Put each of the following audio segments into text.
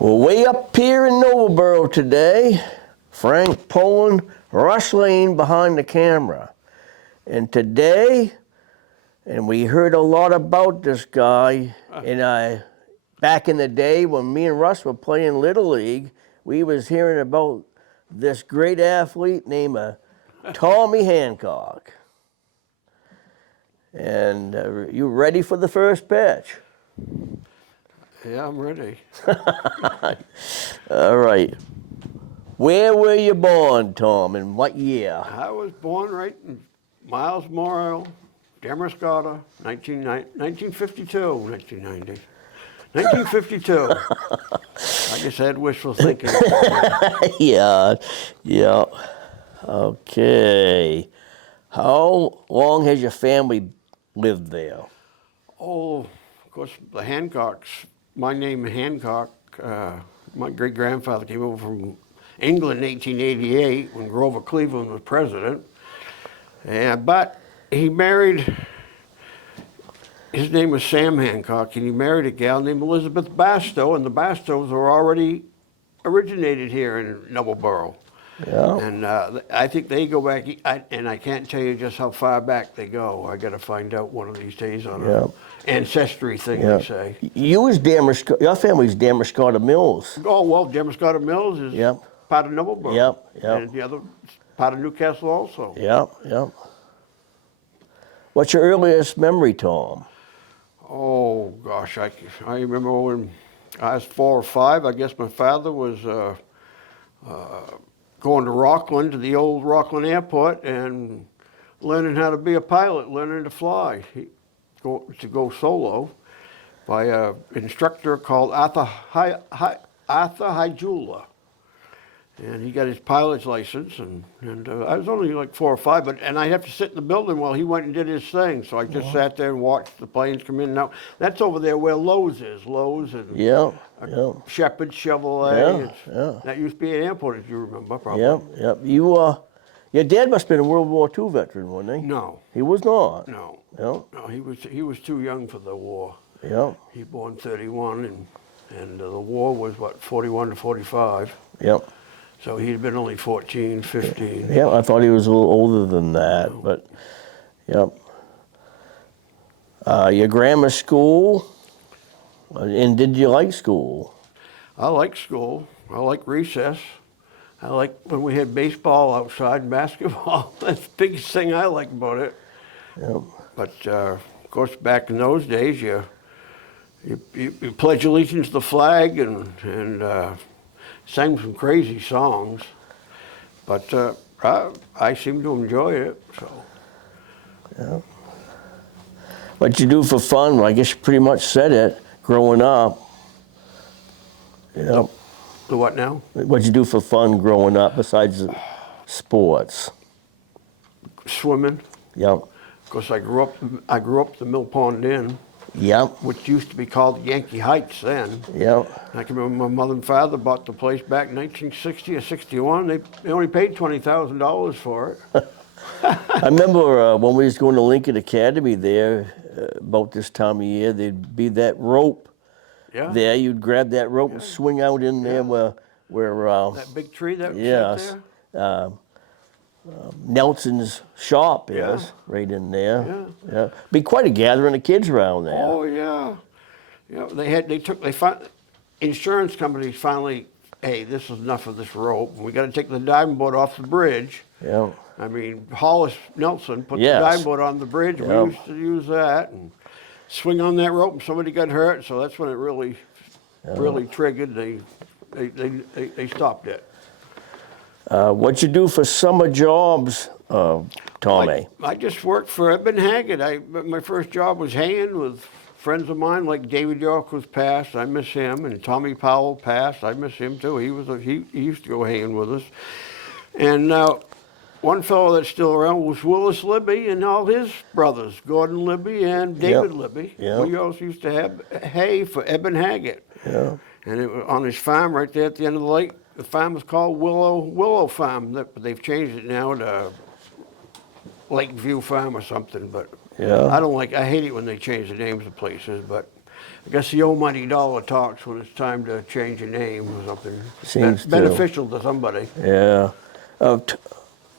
Well, way up here in Nobleboro today, Frank pulling Rush Lane behind the camera. And today, and we heard a lot about this guy, and back in the day when me and Russ were playing Little League, we was hearing about this great athlete named Tommy Hancock. And you ready for the first pitch? Yeah, I'm ready. All right. Where were you born, Tom, and what year? I was born right in Miles Memorial, Damascotta, 1952, 1990. 1952. I just had wishful thinking. Yeah. Okay. How long has your family lived there? Oh, of course, the Hancocks. My name Hancock. My great-grandfather came over from England in 1888 when Grover Cleveland was president. But he married, his name was Sam Hancock, and he married a gal named Elizabeth Bastow, and the Bastows were already originated here in Nobleboro. Yeah. And I think they go back, and I can't tell you just how far back they go. I got to find out one of these days on an ancestry thing, they say. Your family's Damascotta Mills. Oh, well, Damascotta Mills is part of Nobleboro. Yep. And the other part of Newcastle also. Yep. What's your earliest memory, Tom? Oh, gosh, I remember when I was 4 or 5, I guess my father was going to Rockland, to the old Rockland airport, and learning how to be a pilot, learning to fly, to go solo by an instructor called Arthur Hijula. And he got his pilot's license, and I was only like 4 or 5, and I'd have to sit in the building while he went and did his thing. So I just sat there and watched the planes come in and out. That's over there where Lowe's is, Lowe's and Shepherd Chevrolet. That used to be an airport, if you remember, probably. Yep. Your dad must have been a World War II veteran, wasn't he? No. He was not? No. No, he was too young for the war. Yep. He born 31, and the war was, 41 to 45. Yep. So he'd been only 14, 15. Yeah, I thought he was a little older than that, but, your grammar school, and did you like school? I like school. I like recess. I like when we had baseball outside and basketball. That's the biggest thing I like about it. Yep. But, of course, back in those days, you pledge allegiance to the flag and sang some crazy songs, but I seem to enjoy it. So. Yeah. What'd you do for fun? Well, I guess you pretty much said it. Growing up. The what now? What'd you do for fun growing up besides sports? Swimming. Yep. Of course, I grew up at the Mill Pond Inn. Yep. Which used to be called Yankee Heights then. Yep. I can remember my mother and father bought the place back in 1960 or 61. They only paid $20,000 for it. I remember when we was going to Lincoln Academy there, about this time of year, there'd be that rope there. You'd grab that rope and swing out in there where that big tree that was there? Nelson's shop is right in there. Yeah. Be quite a gathering of kids around there. Oh yeah. Insurance companies finally, hey, this is enough of this rope. We got to take the diving board off the bridge. Yeah. I mean, Hollis Nelson put the diving board on the bridge. We used to use that and swing on that rope, and somebody got hurt. So that's when it really triggered. They stopped it. What'd you do for summer jobs, Tommy? I just worked for Eben Haggett. My first job was haying with friends of mine, like David York was passed. I miss him, and Tommy Powell passed. I miss him too. He used to go haying with us. And one fellow that's still around was Willis Libby and all his brothers, Gordon Libby and David Libby. We also used to have hay for Eben Haggett. Yeah. And it was on his farm right there at the end of the lake. The farm was called Willow Farm. They've changed it now to Lakeview Farm or something. But I hate it when they change the names of places. But I guess the almighty dollar talks when it's time to change your name or something. Seems to. Beneficial to somebody. Yeah.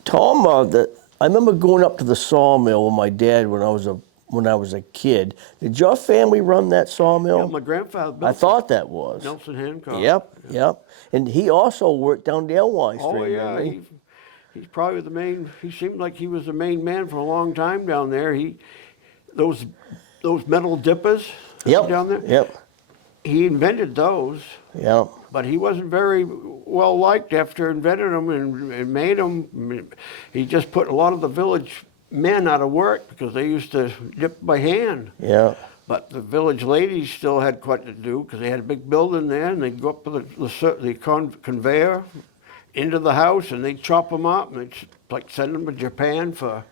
Tom, I remember going up to the sawmill with my dad when I was a kid. Did your family run that sawmill? Yeah, my grandfather built I thought that was. Nelson Hancock. Yep. And he also worked down the LY Street. Oh yeah, didn't he's probably the main. He seemed like he was the main man for a long time down there. Those metal dippers Yep. down there. Yep. He invented those. Yep. But he wasn't very well liked after inventing them and made them. He just put a lot of the village men out of work because they used to dip by hand. Yeah. But the village ladies still had quite to do because they had a big building there, and they'd go up with the conveyor into the house, and they'd chop them up, and they'd like send them to Japan for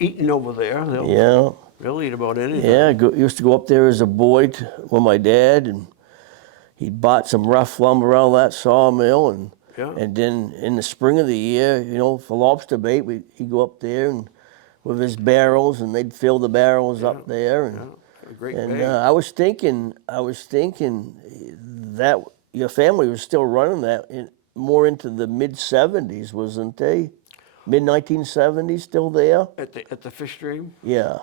eating over there. Yeah. They'll eat about anything. Yeah. Used to go up there as a boy with my dad, and he bought some rough lumber around that sawmill, and Yeah. then in the spring of the year, for lobster bait, he'd go up there and with his barrels, and they'd fill the barrels up there. And, A great and bait. I was thinking that your family was still running that more into the mid '70s, wasn't they? Mid 1970s, still there? At the fish stream. Yeah.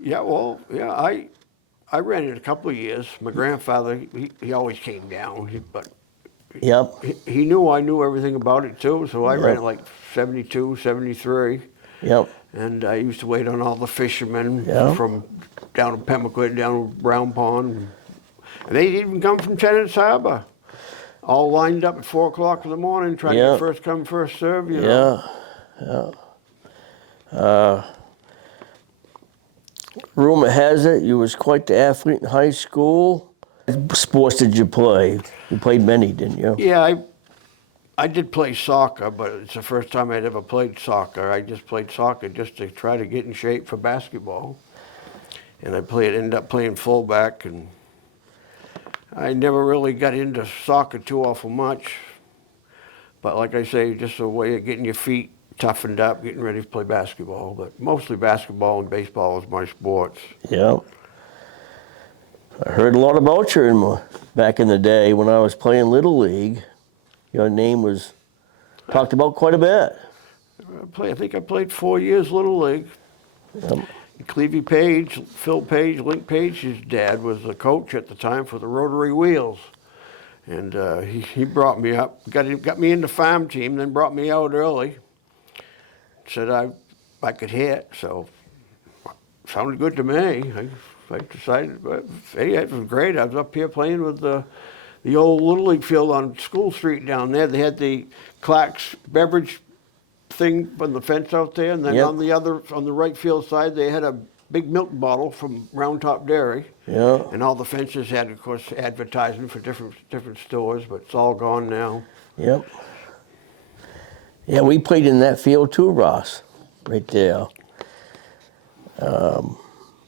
Yeah, well, yeah, I ran it a couple of years. My grandfather, he always came down, but Yep. he knew I knew everything about it too, so I ran Yep. it like 72, 73. Yep. And I used to wait on all the fishermen Yeah. from down in Pemaquid, down Brown Pond. And they'd even come from Tennant's Harbor, all lined up at 4 o'clock in the morning, trying Yeah. to first come, first serve, you know. Yeah. Rumor has it you was quite the athlete in high school. What sports did you play? You played many, didn't you? Yeah, I did play soccer, but it's the first time I'd ever played soccer. I just played soccer just to try to get in shape for basketball. And ended up playing fullback, and I never really got into soccer too awful much. But like I say, just a way of getting your feet toughened up, getting ready to play basketball. But mostly basketball and baseball is my sports. Yeah. I heard a lot about you back in the day when I was playing Little League. Your name was talked about quite a bit. I think I played 4 years Little League. Yep. Clevie Page, Phil Page, Link Page's dad was the coach at the time for the Rotary Wheels. And he brought me up, got me in the farm team, then brought me out early. Said I could hit, so sounded good to me. I decided, but hey, it was great. I was up here playing with the old Little League field on School Street down there. They had the Clark's beverage thing on the fence out there, and then Yep. on the right field side, they had a big milk bottle from Round Top Dairy. Yeah. And all the fences had, of course, advertising for different stores, but it's all gone now. Yep. Yeah, we played in that field too, Ross, right there.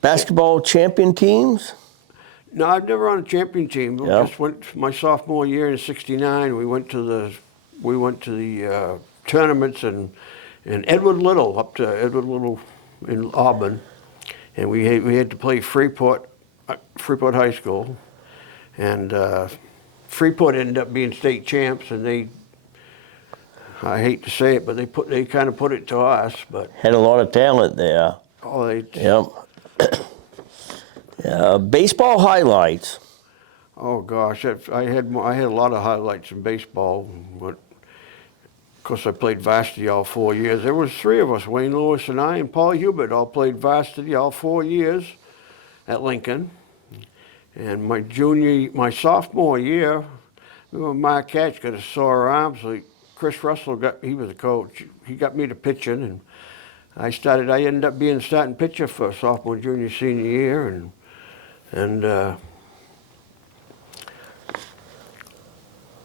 Basketball champion teams? No, I've never on a champion team. We Yeah. just went my sophomore year in '69. We went to the tournaments and Edward Little, up to Edward Little in Auburn, and we had to play Freeport High School, and Freeport ended up being state champs, and I hate to say it, but they kind of put it to us, but Had a lot of talent there. they Yep. Baseball highlights. Oh gosh, I had a lot of highlights in baseball, but of course I played varsity all 4 years. There was 3 of us, Wayne Lewis and I and Paul Hubert, all played varsity all 4 years at Lincoln. And my sophomore year, remember Mark Hatch got a sore arm, so Chris Russell he was a coach. He got me to pitching, and I ended up being starting pitcher for sophomore, junior, senior year, and I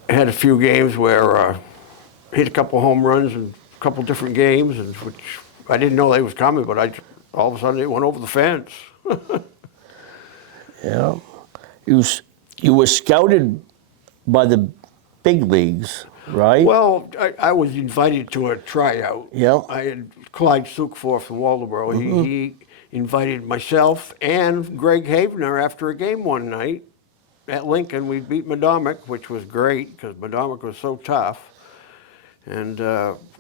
had a few games where hit a couple home runs in a couple different games, and which I didn't know they was coming, but all of a sudden it went over the fence. Yeah. You were scouted by the big leagues, right? Well, I was invited to a tryout. Yeah. I had Clyde Sukforth from Waldoboro. He invited myself and Greg Havener after a game one night at Lincoln. We beat Madomic, which was great because Madomic was so tough. And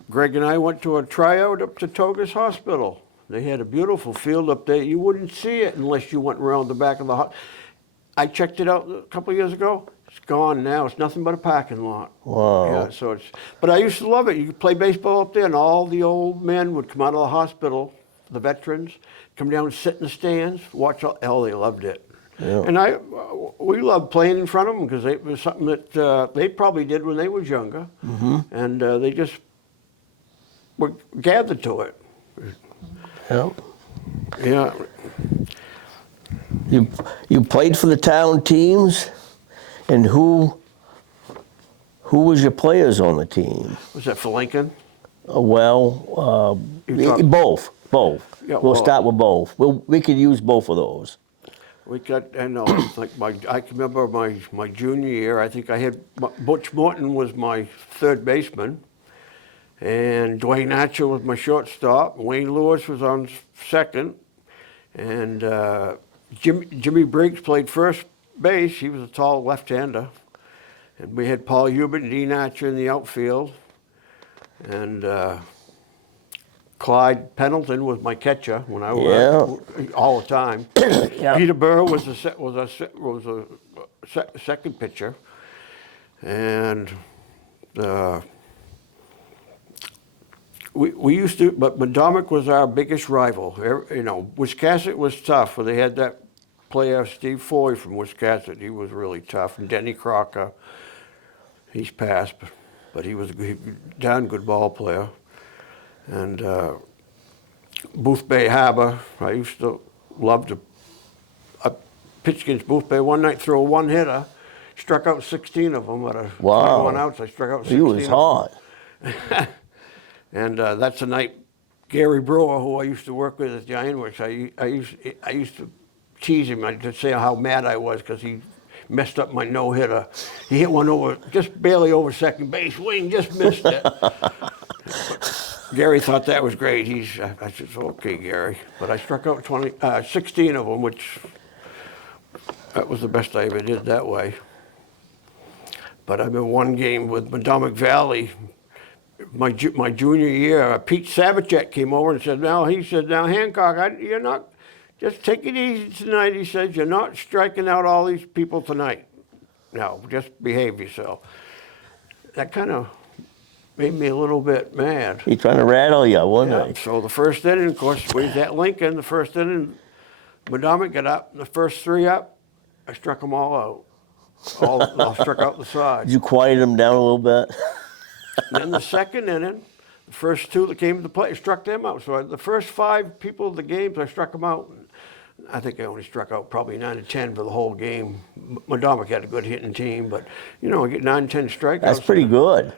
Greg and I went to a tryout up to Togus Hospital. They had a beautiful field up there. You wouldn't see it unless you went around the back of the hospital. I checked it out a couple of years ago. It's gone now. It's nothing but a parking lot. Wow. Yeah, so it's. But I used to love it. You could play baseball up there, and all the old men would come out of the hospital, the veterans, come down and sit in the stands, watch. All, they loved it. Yeah. And we loved playing in front of them because it was something that they probably did when they was younger, and they just were gathered to it. Yeah. Yeah. You played for the town teams, and who was your players on the team? Was that for Lincoln? Both. Yeah, We'll start with both. We could use both of those. We got, I know, I can remember my junior year, I think I had, Butch Morton was my third baseman, and Dwayne Archer was my shortstop, Wayne Lewis was on second, and Jimmy Briggs played first base. He was a tall left-hander. And we had Paul Hubert and Dean Archer in the outfield, and Clyde Pendleton was my catcher when I was all the time. Yeah. Peter Burr was a second pitcher, and we used to. But Madomic was our biggest rival. You know, Wiscasset was tough. They had that player Steve Foy from Wiscasset. He was really tough, and Denny Crocker. He's passed, but he was a darn good ball player. And Booth Bay Harbor, I used to love to pitch against Booth Bay. One night, threw a one-hitter, struck out 16 of them. Out of 21 outs, I struck out 16 He was hot. And that's the night Gary Brewer, who I used to work with at the Ironworks, I used to tease him. I'd just say how mad I was because he messed up my no-hitter. He hit one over, just barely over second base. Wing just missed it. Gary thought that was great. I said, okay, Gary. But I struck out 16 of them, which that was the best I ever did that way. But I remember one game with Madomic Valley, my junior year, Pete Savicek came over and said, now Hancock, you're not, just take it easy tonight. He says, you're not striking out all these people tonight. No, just behave yourself. That kind of made me a little bit mad. He trying to rattle you, wasn't he? So the first inning, of course, we was at Lincoln. The first inning, Madomic got up. The first three up, I struck them all out. I struck out the side. Did you quiet him down a little bit? And then the second inning, the first two that came to play, I struck them out. So the first 5 people of the games, I struck them out. I think I only struck out probably 9 or 10 for the whole game. Madomic had a good hitting team, but you know, get 9, 10 strikeouts. That's pretty good.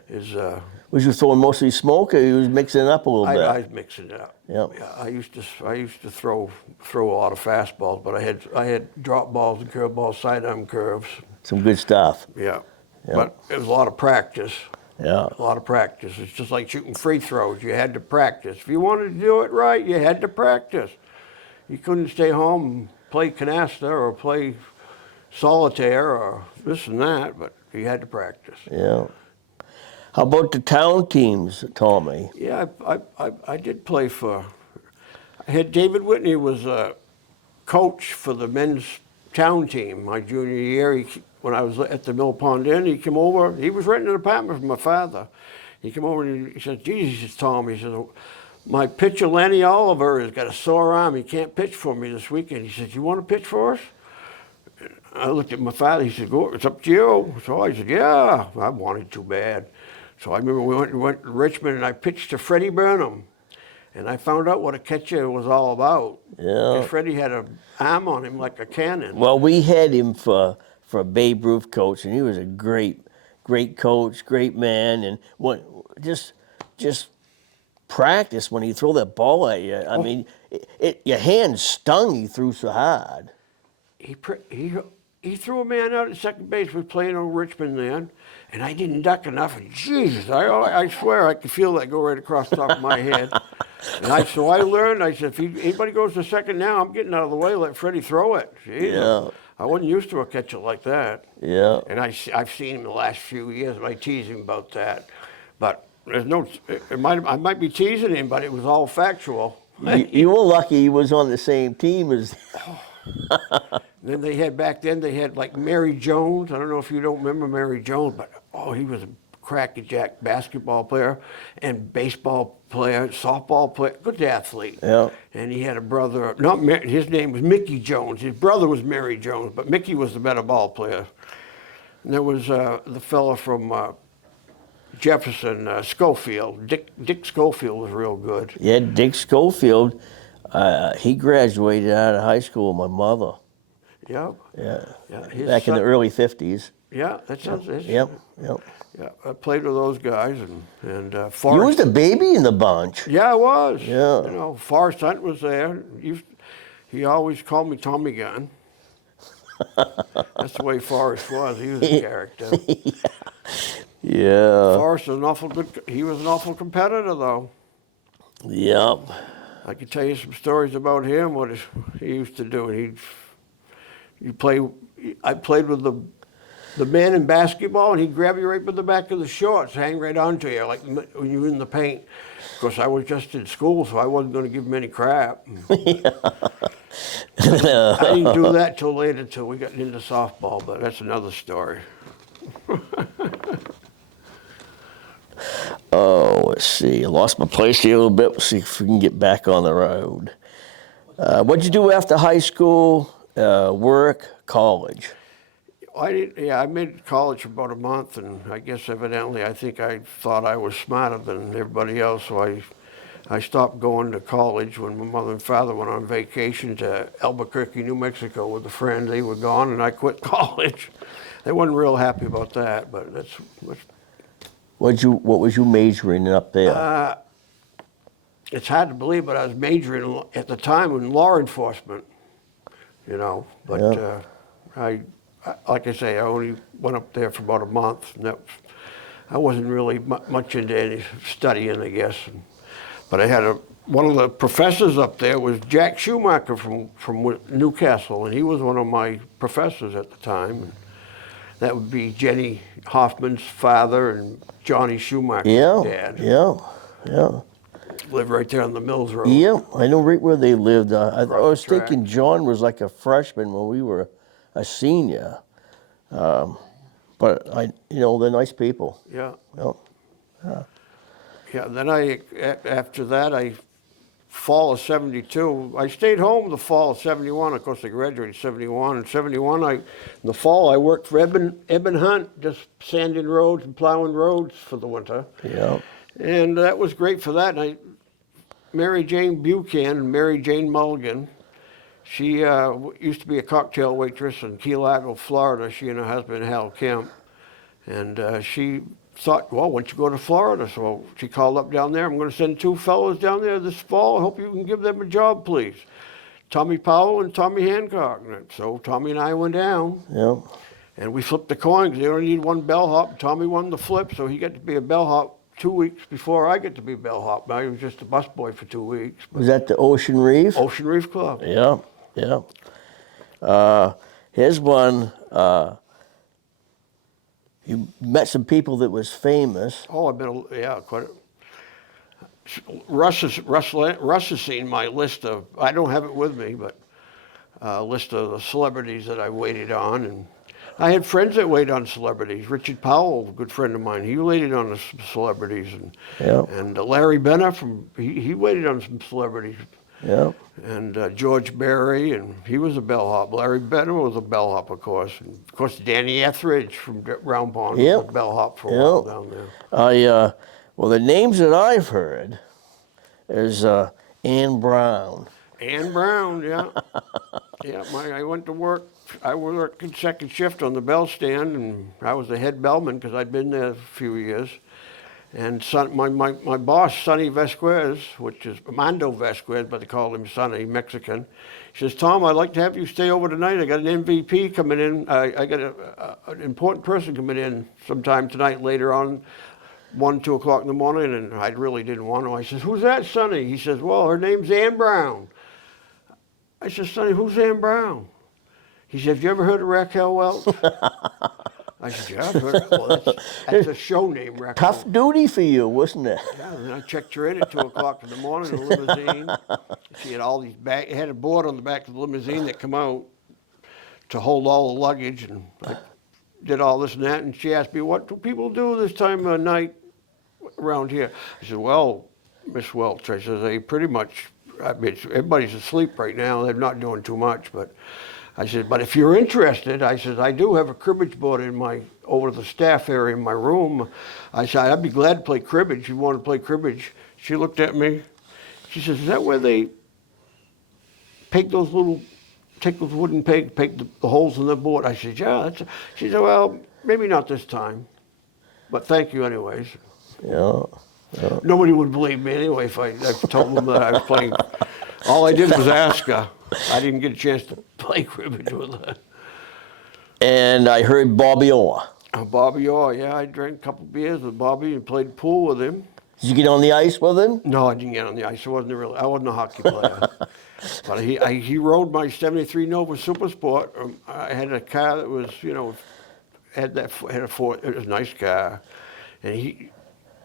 Was you throwing mostly smoke, or you was mixing it up a little bit? I was mixing it up. Yep. Yeah, I used to throw a lot of fastballs, but I had drop balls and curveballs, sidearm curves. Some good stuff. Yeah. Yep. But it was a lot of practice. Yeah. A lot of practice. It's just like shooting free throws. You had to practice. If you wanted to do it right, you had to practice. You couldn't stay home and play canasta or play solitaire or this and that, but you had to practice. Yeah. How about the town teams, Tommy? Yeah, I did play for. I had David Whitney was a coach for the men's town team my junior year. When I was at the Mill Pond Inn, he came over. He was renting an apartment from my father. He came over and he said, "Jesus, Tom," he said, "my pitcher Lenny Oliver has got a sore arm. He can't pitch for me this weekend." He said, "You want to pitch for us?" I looked at my father. He said, "Go, it's up to you." So I said, "Yeah." I wanted too bad. So I remember we went to Richmond and I pitched to Freddie Burnham. And I found out what a catcher was all about. Yeah. Because Freddie had an arm on him like a cannon. Well, we had him for Babe Ruth coach, and he was a great coach, great man, and just practice when he throw that ball at you. I mean, your hands stung. He threw so hard. He threw a man out at second base. We were playing over Richmond then, and I didn't duck enough. And Jesus, I swear I could feel that go right across the top of my head. So I learned, I said, if anybody goes to second now, I'm getting out of the way, let Freddie throw it. Jeez, Yeah. I wasn't used to a catcher like that. Yeah. And I've seen him the last few years, and I tease him about that. But there's no, I might be teasing him, but it was all factual. You were lucky he was on the same team as. Then back then they had like Mary Jones. I don't know if you don't remember Mary Jones, but he was a crackerjack basketball player and baseball player, softball player, good athlete. Yeah. And he had a brother, his name was Mickey Jones. His brother was Mary Jones, but Mickey was the better ball player. And there was the fella from Jefferson, Schofield. Dick Schofield was real good. Yeah, Dick Schofield. He graduated out of high school with my mother. Yep. Yeah. Yeah. Back in the early 50s. Yeah, that sounds. Yep. Yep. Yeah, I played with those guys and Forrest. You was the baby in the bunch. Yeah, I was. Yeah. You know, Forrest Hunt was there. He always called me Tommy Gun. That's the way Forrest was. He was a character. Yeah. Forrest was an awful good. He was an awful competitor, though. Yep. I could tell you some stories about him. What he used to do. I played with the man in basketball, and he'd grab you right by the back of the shorts, hang right onto you, like when you were in the paint. Of course, I was just in school, so I wasn't going to give him any crap. I didn't do that till later, till we got into softball, but that's another story. Oh, let's see. I lost my place here a little bit. We'll see if we can get back on the road. What'd you do after high school, work, college? I made college for about a month, and I guess evidently I thought I was smarter than everybody else, so I stopped going to college when my mother and father went on vacation to Albuquerque, New Mexico with a friend. They were gone, and I quit college. They weren't real happy about that, but that's What was you majoring in up there? it's hard to believe, but I was majoring at the time in law enforcement, you know. But Yeah. like I say, I only went up there for about a month, and I wasn't really much into any studying, I guess. But I had one of the professors up there was Jack Schumacher from Newcastle, and he was one of my professors at the time. And that would be Jenny Hoffman's father and Johnny Schumacher's dad. Yeah. Lived right there on the Mills Road. Yeah, I know right where they lived. I was track. thinking John was like a freshman when we were a senior. But they're nice people. Yeah. Yep. Yeah, then after that, fall of 72, I stayed home the fall of 71. Of course, I graduated in 71. In 71, in the fall, I worked for Eben Hunt, just sanding roads and plowing roads for the winter. Yeah. And that was great for that. And Mary Jane Buchanan, Mary Jane Mulligan, she used to be a cocktail waitress in Key Largo, Florida. She and her husband, Hal Kemp. And she thought, well, why don't you go to Florida? So she called up down there. I'm going to send 2 fellows down there this fall. I hope you can give them a job, please. Tommy Powell and Tommy Hancock. And so Tommy and I went down. Yeah. And we flipped the coin because they only need 1 bellhop. Tommy won the flip, so he got to be a bellhop 2 weeks before I get to be bellhop. I was just a busboy for 2 weeks. Was that the Ocean Reef? Ocean Reef Club. Yeah. Here's one. You met some people that was famous. Oh, I've been, quite a... Russ has seen my list of, I don't have it with me, but a list of the celebrities that I waited on. And I had friends that waited on celebrities. Richard Powell, a good friend of mine, he waited on some celebrities. And Larry Benner, he waited on some celebrities. Yeah. And George Berry, and he was a bellhop. Larry Benner was a bellhop, of course. And of course, Danny Etheridge from Round Pond was a bellhop for a while down there. Well, the names that I've heard is Ann Brown. Ann Brown, yeah. I went to work. I worked in second shift on the bell stand, and I was the head bellman because I'd been there a few years. And my boss, Sonny Vasquez, which is Armando Vasquez, but they call him Sonny, Mexican. He says, Tom, I'd like to have you stay over tonight. I got an MVP coming in. I got an important person coming in sometime tonight later on. 1, 2 o'clock in the morning, and I really didn't want to. I says, "Who's that, Sonny?" He says, "Well, her name's Ann Brown." I said, "Sonny, who's Ann Brown?" He said, "Have you ever heard of Raquel Welch?" I said, "Yeah, I've heard. Well, that's a show name, Raquel." Tough duty for you, wasn't it? Yeah, and then I checked her in at 2 o'clock in the morning in a limousine. She had all these bags. It had a board on the back of the limousine that come out to hold all the luggage, and I did all this and that. And she asked me, "What do people do this time of night around here?" I said, "Well, Miss Welch," I said, "they pretty much, I mean, everybody's asleep right now. They're not doing too much, but." I said, "But if you're interested," I said, "I do have a cribbage board over the staff area in my room." I said, "I'd be glad to play cribbage. You want to play cribbage?" She looked at me. She says, "Is that where they take those wooden pegs, peg the holes in the board?" I said, "Yeah." She said, "Well, maybe not this time, but thank you anyways." Yeah. Nobody would believe me anyway if I told them that I was playing. All I did was ask her. I didn't get a chance to play cribbage with her. And I heard Bobby Orr. Bobby Orr, yeah, I drank a couple beers with Bobby and played pool with him. Did you get on the ice with him? No, I didn't get on the ice. I wasn't a hockey player. But he rode my '73 Nova Super Sport. I had a car that was, had a Ford. It was a nice car, and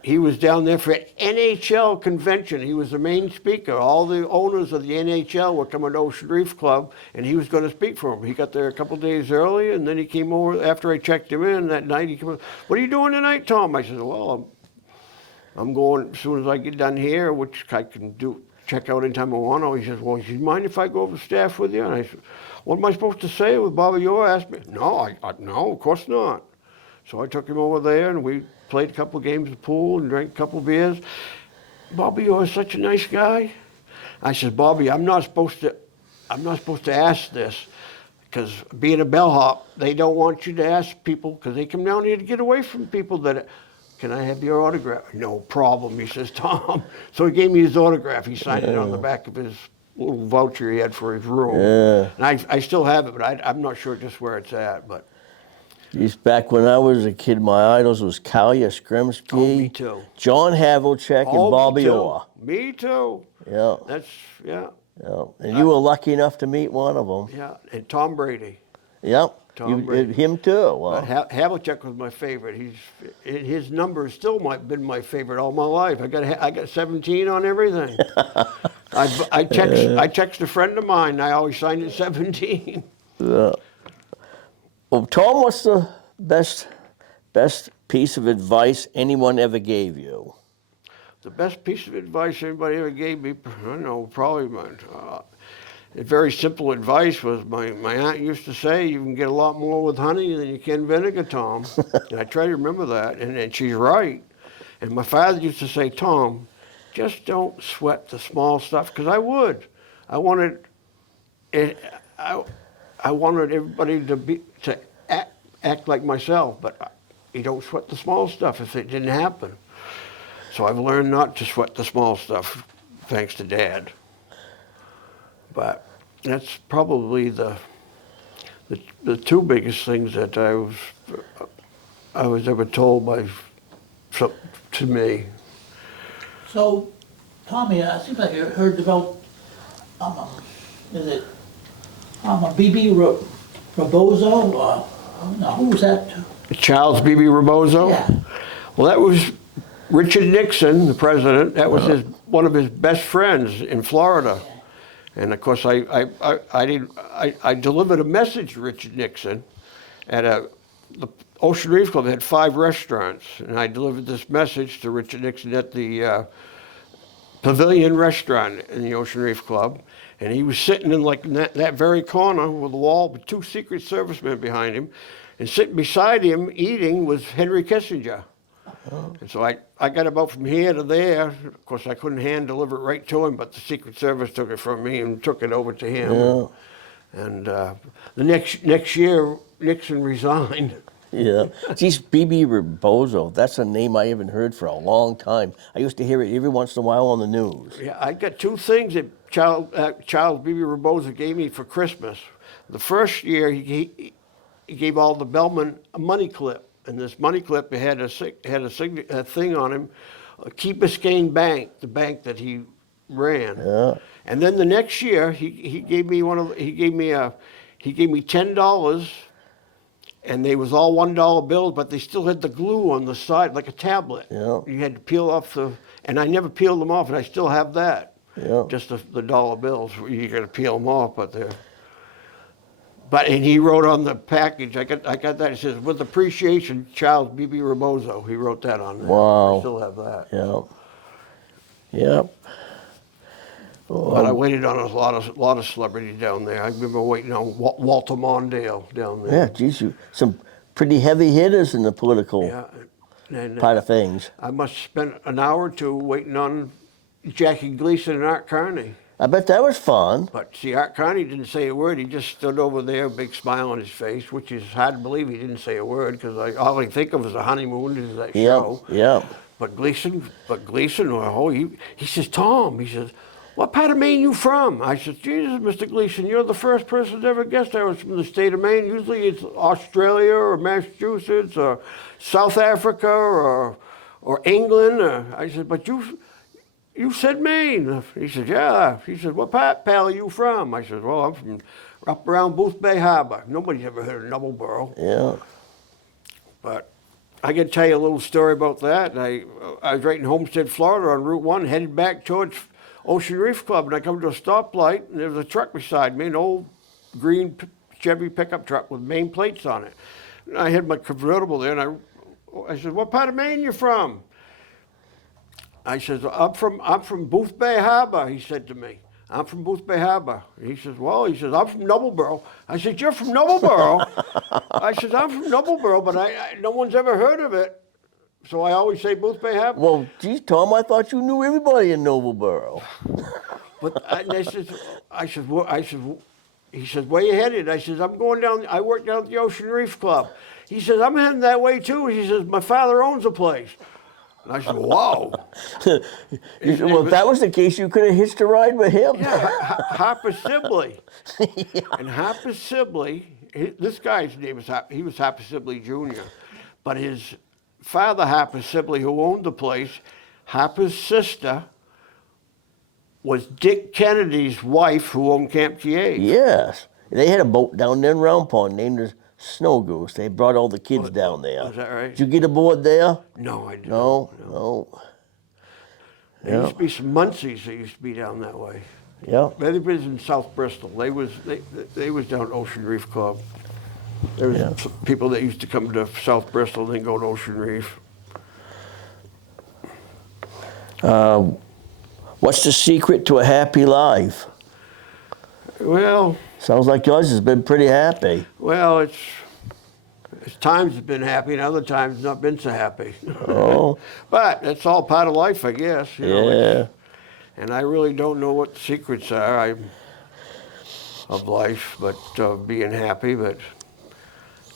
he was down there for an NHL convention. He was the main speaker. All the owners of the NHL were coming to Ocean Reef Club, and he was going to speak for them. He got there a couple days early, and then he came over after I checked him in that night. He came over, "What are you doing tonight, Tom?" I said, "Well, I'm going as soon as I get done here, which I can check out anytime I want to." He says, "Well, do you mind if I go over staff with you?" And I said, "What am I supposed to say with Bobby Orr?" Asked me. No, no, of course not. So I took him over there, and we played a couple of games of pool and drank a couple of beers. "Bobby Orr is such a nice guy." I said, "Bobby, I'm not supposed to ask this, because being a bellhop, they don't want you to ask people, because they come down here to get away from people that, can I have your autograph?" "No problem," he says, "Tom." So he gave me his autograph. He signed it on the back of his little voucher he had for his room. Yeah. And I still have it, but I'm not sure just where it's at. But Geez, back when I was a kid, my idols was Kalia Skrimsky, Oh, me too. John Havlicek, and Bobby me too. Orr. Me too. Yeah, Yeah. and you were lucky enough to meet one of them. Yeah. And Tom Brady. Yep, Tom Brady. him too. Well, Havlicek was my favorite. His number still been my favorite all my life. I got 17 on everything. I text a friend of mine. I always signed it 17. yeah. Well, Tom, what's the best piece of advice anyone ever gave you? The best piece of advice anybody ever gave me, I don't know, probably very simple advice was my aunt used to say, "You can get a lot more with honey than you can vinegar, Tom." And I try to remember that, and she's right. And my father used to say, "Tom, just don't sweat the small stuff," because I would. I wanted everybody to act like myself, but you don't sweat the small stuff if it didn't happen. So I've learned not to sweat the small stuff, thanks to Dad. But that's probably the two biggest things that I was ever told to me. So, Tommy, it seems like you heard about, B.B. Rebozo? No, who was that? Charles B.B. Rebozo? Yeah. Well, that was Richard Nixon, the president. That was one of his best friends in Florida. And of course, I delivered a message to Richard Nixon at the Ocean Reef Club had 5 restaurants, and I delivered this message to Richard Nixon at the Pavilion Restaurant in the Ocean Reef Club. And he was sitting in that very corner with a wall with 2 Secret Servicemen behind him. And sitting beside him eating was Henry Kissinger. And so I got about from here to there. Of course, I couldn't hand deliver it right to him, but the Secret Service took it from me and took it over to him. Yeah. And the next year, Nixon resigned. Yeah. Geez, B.B. Rebozo, that's a name I haven't heard for a long time. I used to hear it every once in a while on the news. Yeah, I got 2 things that Charles B.B. Rebozo gave me for Christmas. The first year, he gave all the bellmen a money clip. and this money clip had a thing on him, Key Biscayne Bank, the bank that he ran. Yeah. And then the next year, he gave me $10, and they was all $1 bills, but they still had the glue on the side like a tablet. Yeah. You had to peel off and I never peeled them off, and I still have that. Yeah. Just the dollar bills, you got to peel them off, but they're. And he wrote on the package, I got that. It says, "With appreciation, Charles B.B. Rebozo." He wrote that on there. Wow. I still have that. Yeah. Yep. But I waited on a lot of celebrities down there. I remember waiting on Walter Mondale down there. Yeah, geez, some pretty heavy hitters in the political Yeah. And part of things. I must have spent an hour or two waiting on Jackie Gleason and Art Carney. I bet that was fun. But see, Art Carney didn't say a word. He just stood over there, big smile on his face, which is hard to believe he didn't say a word, because all I think of is a honeymoon, is that show. Yeah. But Gleason, oh, he says, "Tom," he says, "what part of Maine you from?" I said, "Jesus, Mr. Gleason, you're the first person to ever guess I was from the state of Maine. Usually it's Australia or Massachusetts or South Africa or England." I said, "But you said Maine." He said, "Yeah." He said, "What part, pal, are you from?" I said, "Well, I'm from up around Booth Bay Harbor." Nobody's ever heard of Nobleboro. Yeah. But I can tell you a little story about that. I was right in Homestead, Florida on Route 1, headed back towards Ocean Reef Club, and I come to a stoplight, and there was a truck beside me, an old green Chevy pickup truck with Maine plates on it. And I had my convertible there, and I said, "What part of Maine you from?" I said, I'm from Booth Bay Harbor," he said to me. "I'm from Booth Bay Harbor." He says, "Well," he says, "I'm from Nobleboro." I said, "You're from Nobleboro?" I said, "I'm from Nobleboro, but no one's ever heard of it. So I always say Booth Bay Harbor." Well, geez, Tom, I thought you knew everybody in Nobleboro. But he says, "Where you headed?" I says, "I'm going down, I work down at the Ocean Reef Club." He says, "I'm heading that way too." He says, "My father owns a place." And I said, "Whoa." Well, if that was the case, you could have hitched a ride with him. Yeah, Harper Sibley. And Harper Sibley, this guy's name was Harper Sibley Jr., but his father, Harper Sibley, who owned the place, Harper's sister was Dick Kennedy's wife, who owned Camp Kieve. Yes. They had a boat down there in Round Pond named the Snow Goose. They brought all the kids down there. Is that right? Did you get aboard there? No, I didn't. No. There used to be some Muncies that used to be down that way. Yeah. Everybody's in South Bristol. They was down at Ocean Reef Club. There was some people that used to come to South Bristol, then go to Ocean Reef. What's the secret to a happy life? Well, Sounds like yours has been pretty happy. well, it's times it's been happy, and other times it's not been so happy. Oh. But that's all part of life, I guess. You know, Yeah. and I really don't know what the secrets are of life, but being happy. But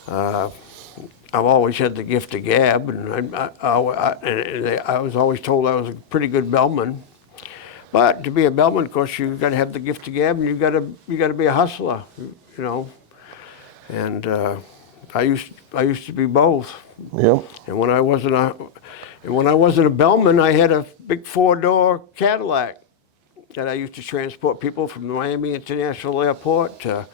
I've always had the gift of gab, and I was always told I was a pretty good bellman. But to be a bellman, of course, you've got to have the gift of gab, and you got to be a hustler, you know. And I used to be both. Yep. And when I wasn't a bellman, I had a big 4-door Cadillac that I used to transport people from the Miami International Airport to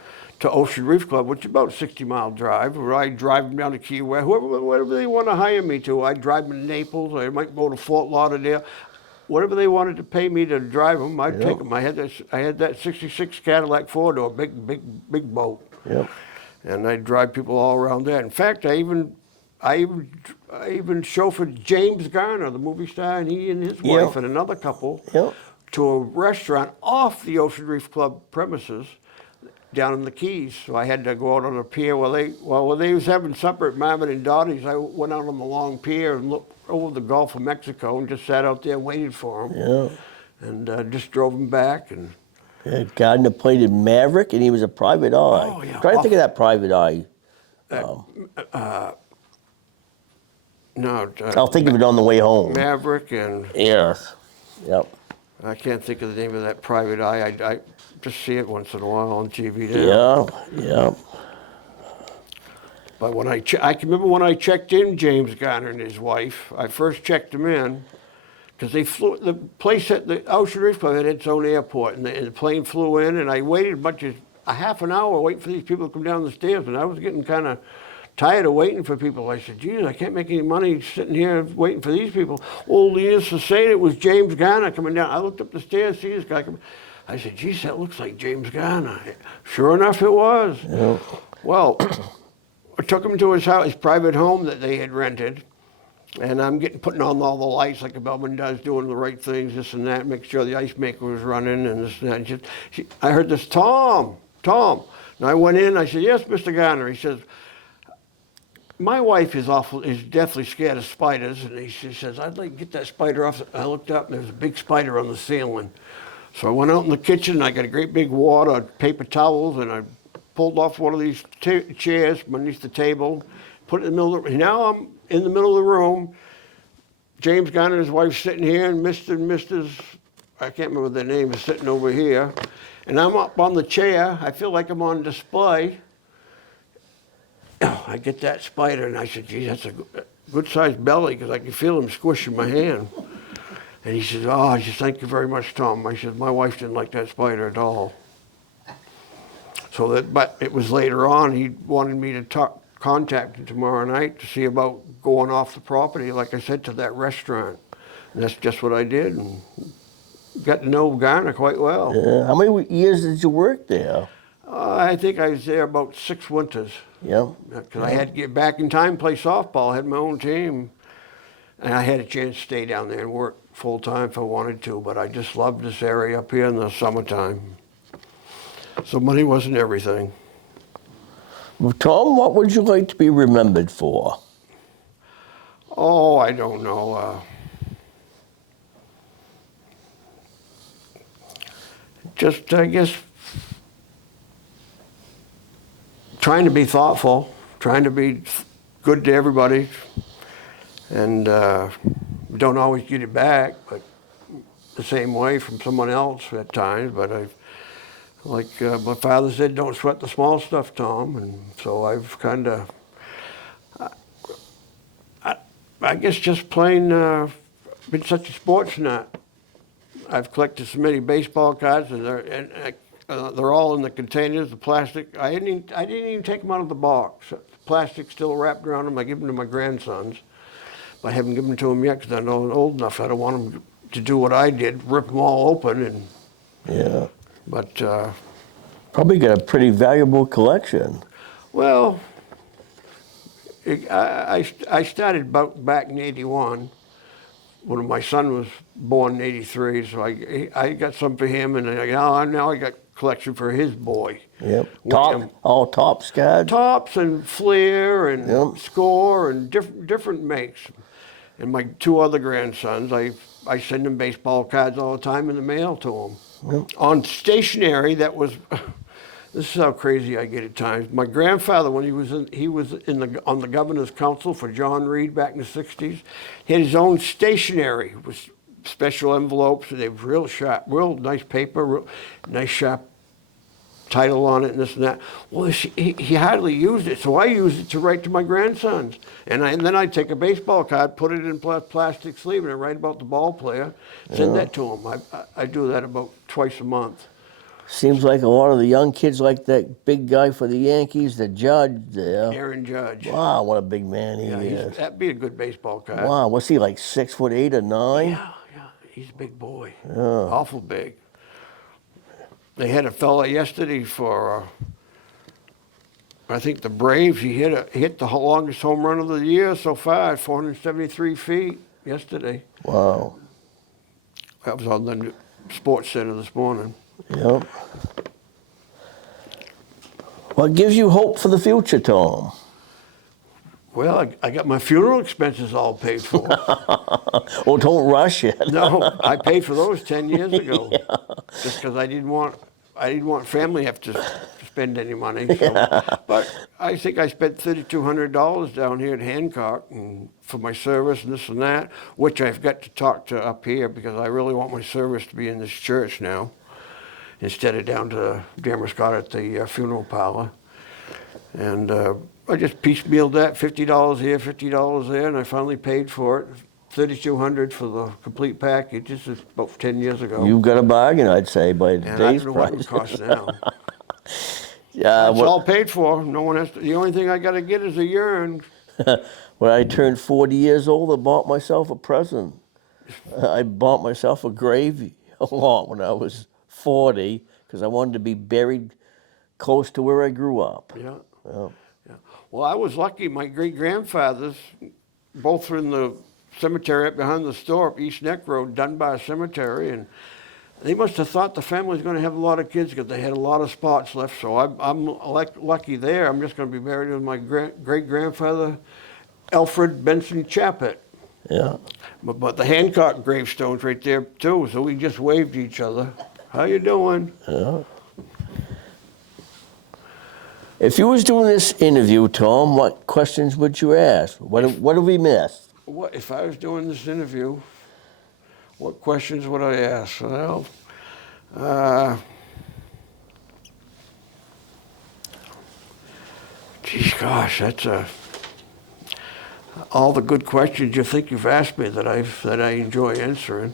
Ocean Reef Club, which is about a 60-mile drive, where I'd drive them down to Key West, whatever they want to hire me to. I'd drive them to Naples, I might go to Fort Lauderdale. Whatever they wanted to pay me to drive them, I'd take them. I had that 66 Cadillac 4-door, big boat. Yep. And I'd drive people all around there. In fact, I even chauffeured James Garner, the movie star, and he and his wife and another couple to a restaurant off the Ocean Reef Club premises down in the Keys. So I had to go out on a pier while they was having supper at Marvin and Dottie's. I went out on the long pier and looked over the Gulf of Mexico and just sat out there and waited for them. Yeah. And just drove them back. And Gardner played in Maverick, and he was a private eye. Oh, yeah. Try to think of that private eye. no, I'll think of it on the way home. Maverick and Yes. Yep. I can't think of the name of that private eye. I just see it once in a while on TV there. Yeah. But when I can remember when I checked in James Garner and his wife, I first checked them in because they flew, the place at the Ocean Reef Club had its own airport, and the plane flew in, and I waited much as a half an hour waiting for these people to come down the stairs, and I was getting kind of tired of waiting for people. I said, geez, I can't make any money sitting here waiting for these people. Well, needless to say, it was James Garner coming down. I looked up the stairs, see this guy coming. I said, geez, that looks like James Garner. Sure enough, it was. Yeah. Well, I took him to his house, his private home that they had rented, and I'm putting on all the lights like a bellman does, doing the right things, this and that, make sure the ice maker was running and this and that. And I heard this, Tom. And I went in, I said, yes, Mr. Garner. He says, my wife is deathly scared of spiders, and she says, I'd like to get that spider off. I looked up, and there was a big spider on the ceiling. So I went out in the kitchen, and I got a great big wad of paper towels, and I pulled off one of these chairs from underneath the table, put it in the middle of the room. Now I'm in the middle of the room. James Garner and his wife sitting here, and Mr. and Mrs., I can't remember their name, is sitting over here. And I'm up on the chair. I feel like I'm on display. I get that spider, and I said, geez, that's a good-sized belly, because I can feel him squishing my hand. And he says, oh, I said, thank you very much, Tom. I said, my wife didn't like that spider at all. But it was later on, he wanted me to contact him tomorrow night to see about going off the property, like I said, to that restaurant. And that's just what I did, and got to know Garner quite well. Yeah. How many years did you work there? I think I was there about 6 winters. Yeah. Because I had to get back in time, play softball. I had my own team. And I had a chance to stay down there and work full time if I wanted to, but I just loved this area up here in the summertime. So money wasn't everything. Well, Tom, what would you like to be remembered for? Oh, I don't know. Just, I guess, trying to be thoughtful, trying to be good to everybody, and don't always get it back, but the same way from someone else at times. But like my father said, don't sweat the small stuff, Tom. And so I've kind of, I guess, just plain been such a sports nut. I've collected so many baseball cards, and they're all in the containers, the plastic. I didn't even take them out of the box. The plastic still wrapped around them. I give them to my grandsons. I haven't given them to them yet because I know they're old enough. I don't want them to do what I did, rip them all open. And Yeah. But Probably got a pretty valuable collection. well, I started back in '81 when my son was born in '83. So I got some for him, and now I got collection for his boy. Yep. All Topps cards. Tops and Flair and Yep. Score and different makes. And my 2 other grandsons, I send them baseball cards all the time in the mail to them. Yep. On stationery, that was, this is how crazy I get at times. My grandfather, when he was on the governor's council for John Reed back in the '60s, he had his own stationery with special envelopes, and they were real sharp, real nice paper, real nice sharp title on it and this and that. Well, he hardly used it, so I used it to write to my grandsons. And then I'd take a baseball card, put it in plastic sleeve, and I write about the ball player, send that to them. I do that about twice a month. Seems like a lot of the young kids like that big guy for the Yankees, the Judge there. Aaron Judge. Wow, what a big man he Yeah, is. that'd be a good baseball card. Wow, what's he, like 6'8" or 9"? Yeah, he's a big boy. Awful big. They had a fella yesterday for, I think the Braves. He hit the longest home run of the year so far, 473 feet yesterday. Wow. That was on the Sports Center this morning. Yep. What gives you hope for the future, Tom? Well, I got my funeral expenses all paid for. Oh, don't rush it. No, I paid for those 10 years ago. Yeah. Just because I didn't want family to have to spend any money. So. But I think I spent $3,200 down here at Hancock for my service and this and that, which I've got to talk to up here because I really want my service to be in this church now instead of down to Damerscott at the funeral parlor. And I just piecemealed that, $50 here, $50 there, and I finally paid for it. $3,200 for the complete package. This is about 10 years ago. You've got a bargain, I'd say, by And I today's don't know what it would price. cost now. Yeah, It's all paid for. No one has to, the only thing I got to get is a urn. when I turned 40 years old, I bought myself a present. I bought myself a grave lot when I was 40 because I wanted to be buried close to where I grew up. Yeah. Yeah. Yeah. Well, I was lucky. My great-grandfathers, both were in the cemetery up behind the store up East Neck Road, Dunbar Cemetery, and they must have thought the family was going to have a lot of kids because they had a lot of spots left. So I'm lucky there. I'm just going to be buried with my great-grandfather, Alfred Benson Chappett. Yeah. But the Hancock gravestone's right there too, so we just waved to each other. How you doing? Yeah. If you was doing this interview, Tom, what questions would you ask? What have we missed? What if I was doing this interview? What questions would I ask? Well, geez, gosh, that's all the good questions you think you've asked me that I enjoy answering.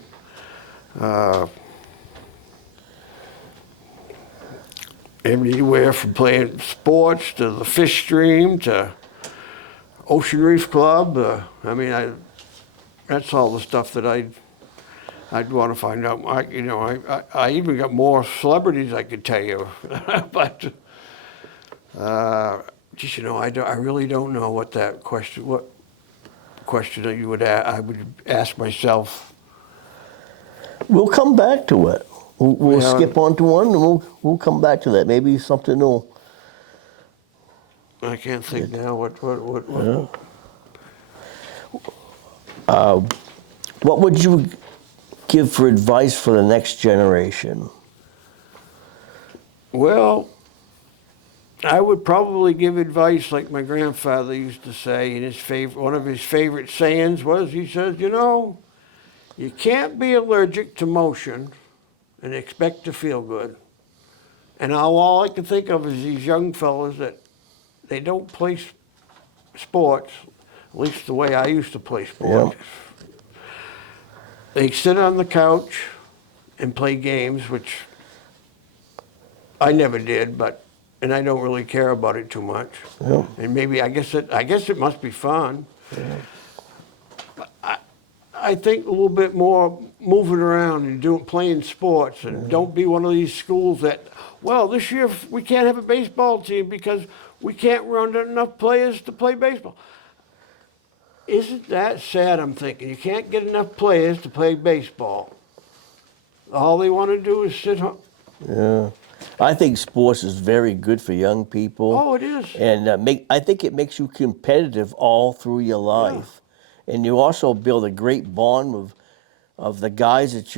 Anywhere from playing sports to the fish stream to Ocean Reef Club. I mean, that's all the stuff that I'd want to find out. I even got more celebrities I could tell you, but just I really don't know what question that I would ask myself. We'll come back to it. We'll Yeah. skip on to one, and we'll come back to that. Maybe something will. I can't think now. What? Yeah. What would you give for advice for the next generation? Well, I would probably give advice like my grandfather used to say, and one of his favorite sayings was, he says, you can't be allergic to motion and expect to feel good. And all I can think of is these young fellas that they don't play sports, at least the way I used to play sports. Yep. They sit on the couch and play games, which I never did, and I don't really care about it too much. Yep. And maybe I guess it must be fun. Yeah. I think a little bit more moving around and playing sports, and don't be one of these schools that, well, this year we can't have a baseball team because we can't run enough players to play baseball. Isn't that sad? I'm thinking you can't get enough players to play baseball. All they want to do is sit home. Yeah. I think sports is very good for young people. Oh, it is. And I think it makes you competitive all through your life. And you also build a great bond of the guys it's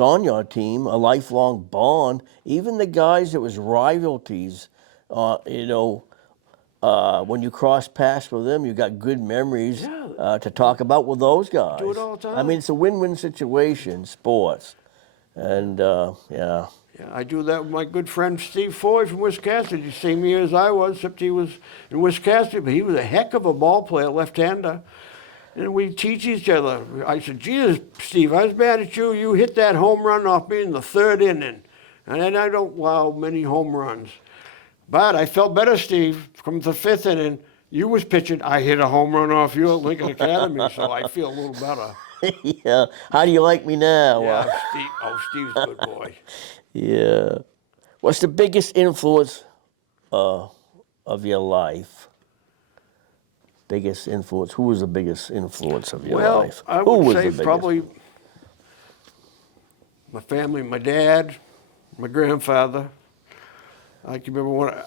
on your team, a lifelong bond. Even the guys that was rivalries, when you cross paths with them, you got good memories to talk about with those guys. Do it all the time. I mean, it's a win-win situation, sports. And, yeah. Yeah, I do that with my good friend Steve Foy from Wisconsin. He's the same year as I was, except he was in Wisconsin, but he was a heck of a ball player, left-hander. And we teach each other. I said, Jesus, Steve, I was mad at you. You hit that home run off me in the third inning. And then I don't allow many home runs. But I felt better, Steve, from the fifth inning. You was pitching. I hit a home run off you at Lincoln Academy, so I feel a little better. Yeah. How do you like me now? Yeah, Steve's a good boy. Yeah. What's the biggest influence of your life? Biggest influence? Who was the biggest influence of your life? I Who would was say the biggest? probably my family, my dad, my grandfather. I can remember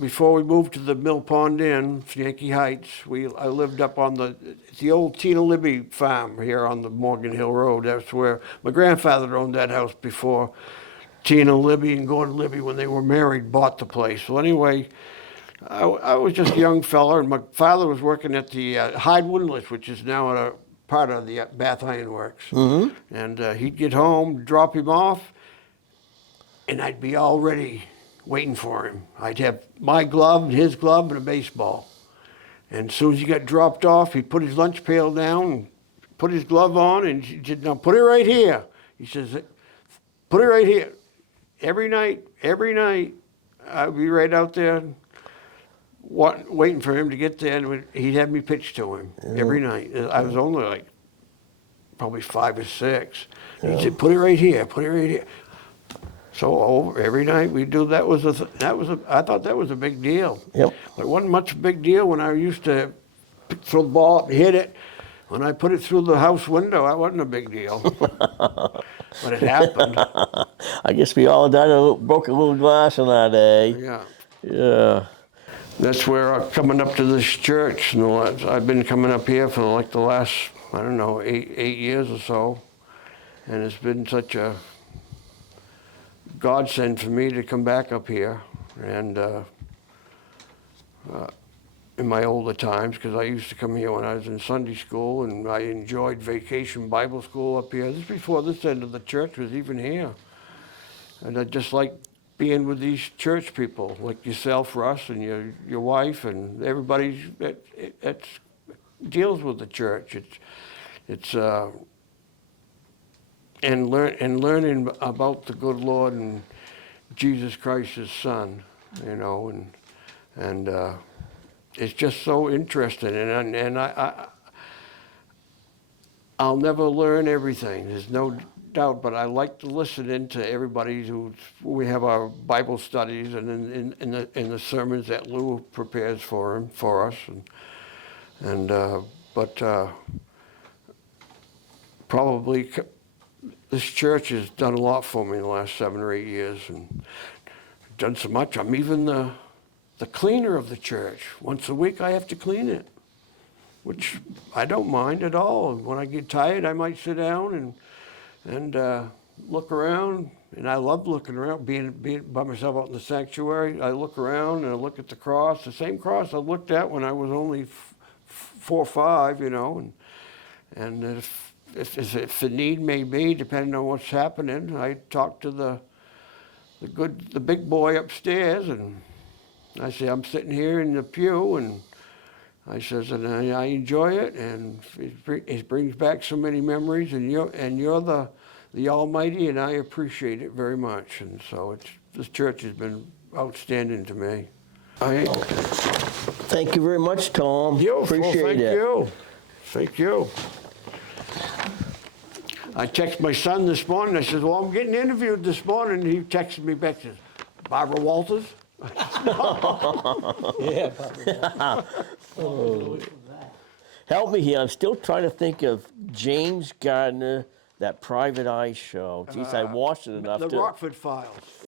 before we moved to the Mill Pond Inn, Yankee Heights, I lived up on the old Tina Libby farm here on the Morgan Hill Road. That's where my grandfather owned that house before Tina Libby and Gordon Libby, when they were married, bought the place. So anyway, I was just a young fella, and my father was working at the Hyde Windlass, which is now a part of the Bath Iron Works. Mm-hmm. And he'd get home, drop him off, and I'd be all ready waiting for him. I'd have my glove, his glove, and a baseball. And as soon as he got dropped off, he'd put his lunch pail down, and put his glove on, and he said, "Now put it right here." He says, "Put it right here." Every night, I'd be right out there waiting for him to get there, and he'd have me pitch to him every night. I was only like probably 5 or 6. He said, "Put it right here, put it right here." So every night we do that. I thought that was a big deal. Yep. But it wasn't much a big deal when I used to throw the ball up and hit it. When I put it through the house window, that wasn't a big deal. But it happened. I guess we all broke a little glass in our day. Yeah. Yeah. That's where I'm coming up to this church. I've been coming up here for like the last, I don't know, eight years or so. And it's been such a godsend for me to come back up here. And in my older times, because I used to come here when I was in Sunday school, and I enjoyed vacation Bible school up here. This is before this end of the church was even here. And I just like being with these church people, like yourself, Russ, and your wife, and everybody that deals with the church. And learning about the good Lord and Jesus Christ, His Son, you know, and it's just so interesting, and I'll never learn everything. There's no doubt, but I like to listen into everybody we have our Bible studies and in the sermons that Lou prepares for us, but probably this church has done a lot for me in the last 7 or 8 years, and done so much. I'm even the cleaner of the church. Once a week I have to clean it, which I don't mind at all. When I get tired, I might sit down and look around, and I love looking around, being by myself out in the sanctuary. I look around and I look at the cross, the same cross I looked at when I was only 4 or 5, you know, and if the need may be, depending on what's happening, I talk to the big boy upstairs, and I say, "I'm sitting here in the pew," and I says, "and I enjoy it, and it brings back so many memories, and you're the Almighty, and I appreciate it very much." And so this church has been outstanding to me. Thank you very much, Tom. Appreciate it. Thank you. I texted my son this morning. I said, "Well, I'm getting interviewed this morning." And he texted me back, says, "Barbara Walters?" Yeah. Help me here. I'm still trying to think of James Gardner, that Private Eye show. Geez, I watched it enough The to. Rockford Files.